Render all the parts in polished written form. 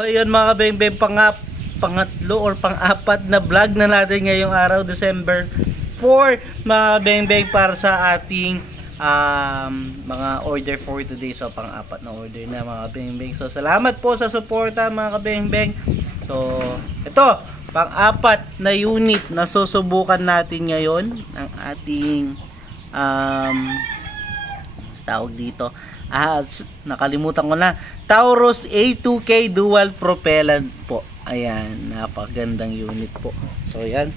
Ayun mga kabeng-beng, pangatlo or pang-apat na vlog na natin ngayong araw, December 4 mga kabeng-beng, para sa ating mga order for today. So pang-apat na order na mga kabeng-beng. So salamat po sa suporta mga kabeng-beng. So ito, pang-apat na unit na susubukan natin ngayon ang ating tawag dito. Nakalimutan ko na. Taurus A2K dual propellant po. Ayan, napakagandang unit po. So yan.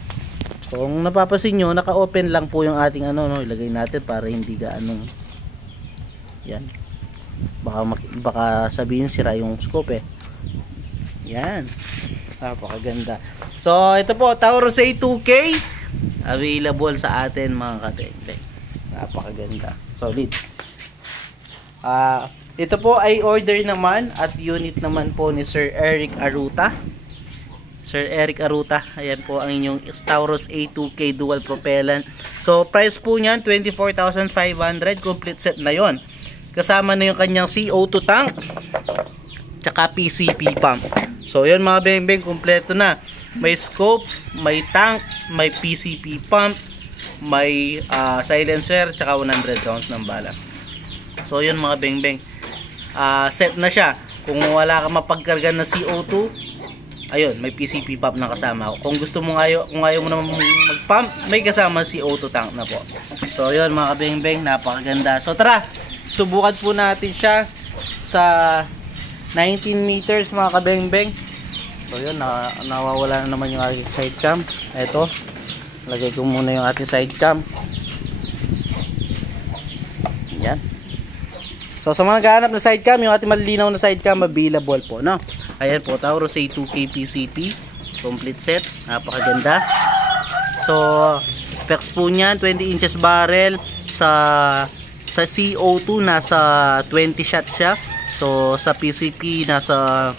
Kung napapansin nyo, naka-open lang po yung ating ilagay natin para hindi gaano. Yan. Baka sabihin sira yung scope eh. Yan. Napakaganda. So ito po, Taurus A2K available sa atin mga katekle. Napakaganda. Solid. Ito po ay order naman at unit naman po ni Sir Eric Aruta. Sir Eric Aruta, ayan po ang inyong Taurus A2K dual propellant. So price po niyan 24,500, complete set na yon. Kasama na yung kanyang CO2 tank tsaka PCP pump. So yun mga beng-beng, kompleto na. May scope, may tank, may PCP pump, may silencer tsaka 100 rounds ng bala. So yun mga beng-beng, set na siya. Kung wala ka mapagkarga na CO2, ayun, may PCP pump na kasama. Kung gusto mo kung ayaw mo naman mag-pump, may kasama CO2 tank na po. So yun mga beng-beng, napakaganda. So tara, subukan po natin siya sa 19 meters mga kabeng-beng. So yun, nawawala na naman yung ating side cam. Eto, lagay ko muna yung ating side cam. Yan. So sa mga naghahanap na side cam, yung ating malinaw na side cam available po, no? Ayan po, Taurus A2K PCP complete set, napakaganda. So specs po niyan, 20 inches barrel, sa CO2 nasa 20 shot siya. So sa PCP nasa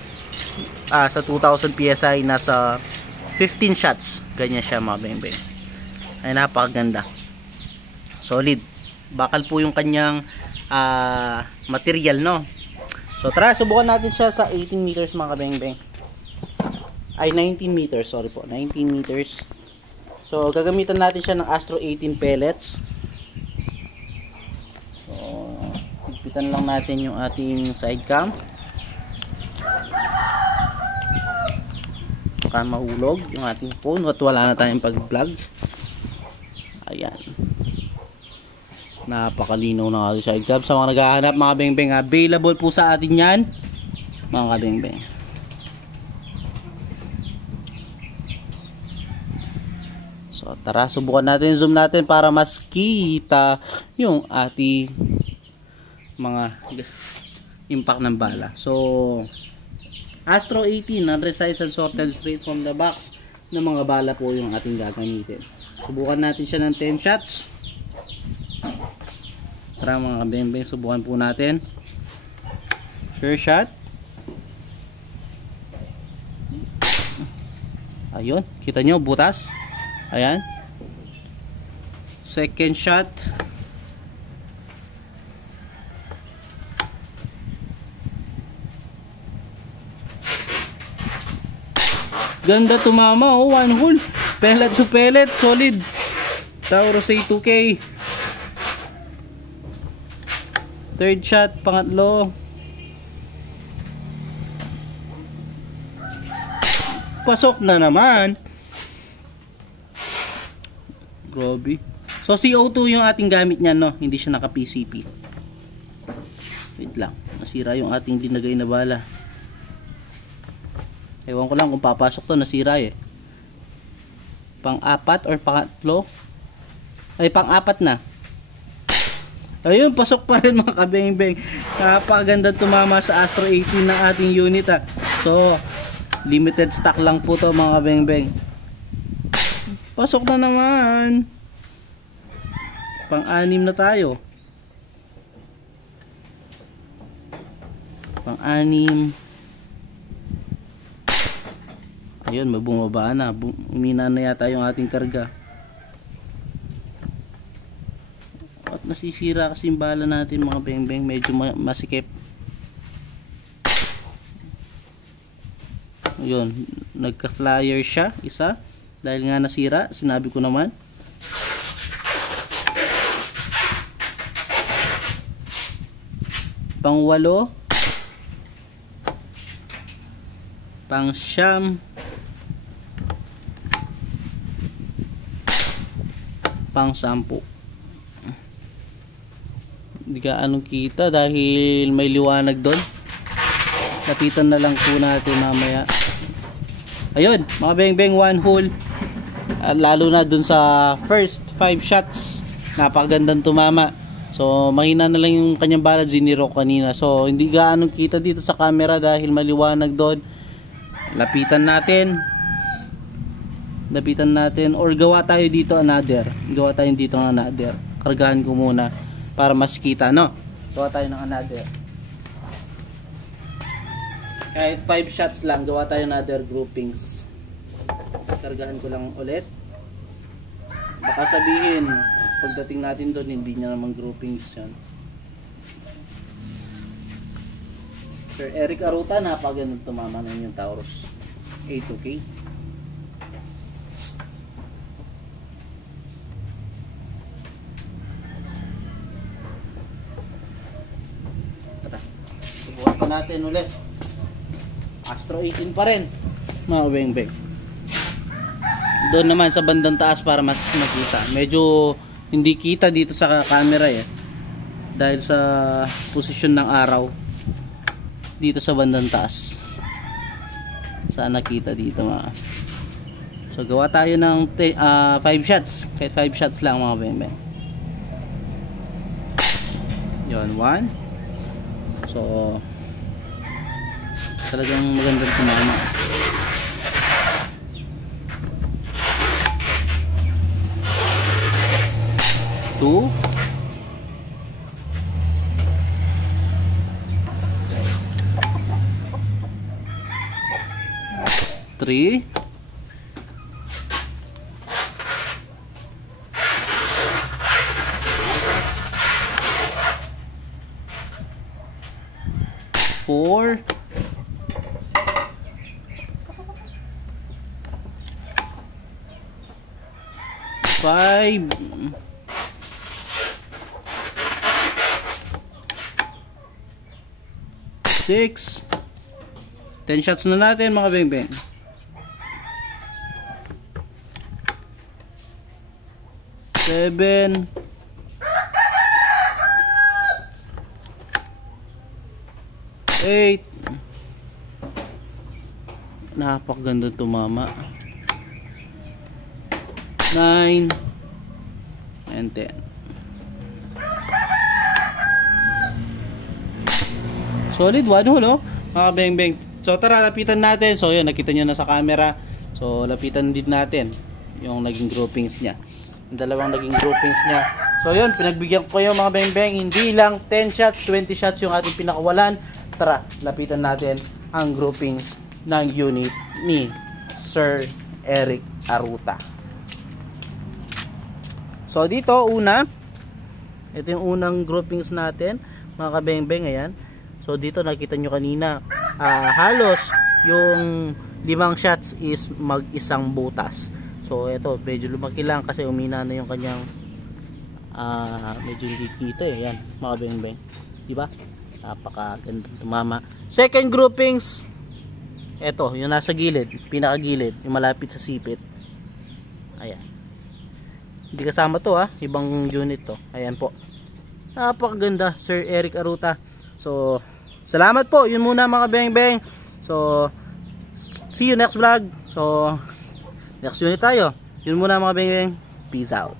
sa 2000 PSI nasa 15 shots. Ganyan siya mga beng-beng. Ay napakaganda. Solid. Bakal po yung kanyang material, no? So tara, subukan natin siya sa 18 meters mga kabeng-beng. Ay 19 meters, sorry po, 19 meters. So gagamitan natin siya ng Astro 18 pellets. So higpitan lang natin yung ating side cam. Baka mahulog yung ating phone at wala na tayong pag-vlog. Ayan, napakalinaw na ating side cam. Sa mga naghahanap mga beng-beng, available po sa atin yan mga kabeng-beng. So tara, subukan natin, zoom natin para mas kita yung ating mga impact ng bala. So Astro 18 unresized and sorted straight from the box na mga bala po yung ating gagamitin. Subukan natin siya ng 10 shots. Tara mga kabeng-beng, subukan po natin. First shot. Ayun, kita nyo, butas. Ayan. Second shot. Ganda, tumama, oh, one hole. Pellet to pellet, solid. Taurus A2K. Third shot, pangatlo. Pasok na naman. Grabe. So CO2 yung ating gamit niyan, no? Hindi siya naka PCP. Wait lang, nasira yung ating dinagay na bala. Ewan ko lang kung papasok to, nasira eh. Pang-apat or pangatlo? Ay, pang-apat na. Ayun, pasok pa rin mga kabeng-beng. Napakaganda tumama sa Astro 18 ng ating unit ha. So limited stock lang po to mga kabeng-beng. Pasok na naman. Pang-anim na tayo. Pang-anim. Ayun, bumaba na. Umina na yata yung ating karga. At nasisira kasi yung bala natin mga beng-beng. Medyo masikip. Yun, nagka-flyer siya, isa. Dahil nga nasira, sinabi ko naman. Pang-8, pang-9, pang-10. Hindi ka anong kita dahil may liwanag doon. Lapitan na lang po natin mamaya. Ayun, mga beng-beng, 1 hole. Lalo na dun sa first 5 shots, napakagandang tumama. So mahina na lang yung kanyang bala, ziniro kanina. So hindi gaano kita dito sa camera dahil maliwanag doon. Lapitan natin or gawa tayo dito another. Kargahan ko muna para mas kita, no? Gawa tayo ng another. Kahit 5 shots lang, gawa tayo another groupings. Kargahan ko lang ulit. Baka sabihin pagdating natin doon hindi niya naman groupings yan. Sir Eric Aruta, napagandang tumama na yung Taurus A2K. Tara, subukan pa natin ulit. Astro 18 pa rin, mga beng-beng. Doon naman sa bandang taas para mas makita. Medyo hindi kita dito sa camera dahil sa posisyon ng araw dito sa bandang taas. Saan nakita dito mga. So gawa tayo ng 5 shots. Kahit 5 shots lang mga beng-beng. Yun, 1. So talagang magandang tumama. 2, 3, 4, 5, 6. 10 shots na natin mga beng-beng. 7, 8. Napakaganda tumama. 9 and 10. Solid 1 hole, oh, mga beng-beng. So tara, lapitan natin. So yun, nakita nyo na sa camera. So lapitan din natin yung naging groupings niya, yung dalawang naging groupings niya. So yun, pinagbigyan ko kayo mga beng-beng. Hindi lang 10 shots, 20 shots yung ating pinakawalan. Tara, lapitan natin ang groupings ng unit ni Sir Eric Aruta. So dito, una, ito yung unang groupings natin mga kabeng-beng. Ayan. So dito nakita nyo kanina, halos yung 5 shots is mag-isang butas. So ito, medyo lumaki lang kasi umina na yung kanyang medyo hindi kita yan mga beng-beng. Diba? Napakagandang tumama. Second groupings, ito, yung nasa gilid, pinakagilid, yung malapit sa sipit. Ayan. Hindi kasama to ibang unit to. Ayan po. Napakaganda, Sir Eric Aruta. So, salamat po. Yun muna mga beng-beng. So, see you next vlog. So, next unit tayo. Yun muna mga beng-beng. Peace out.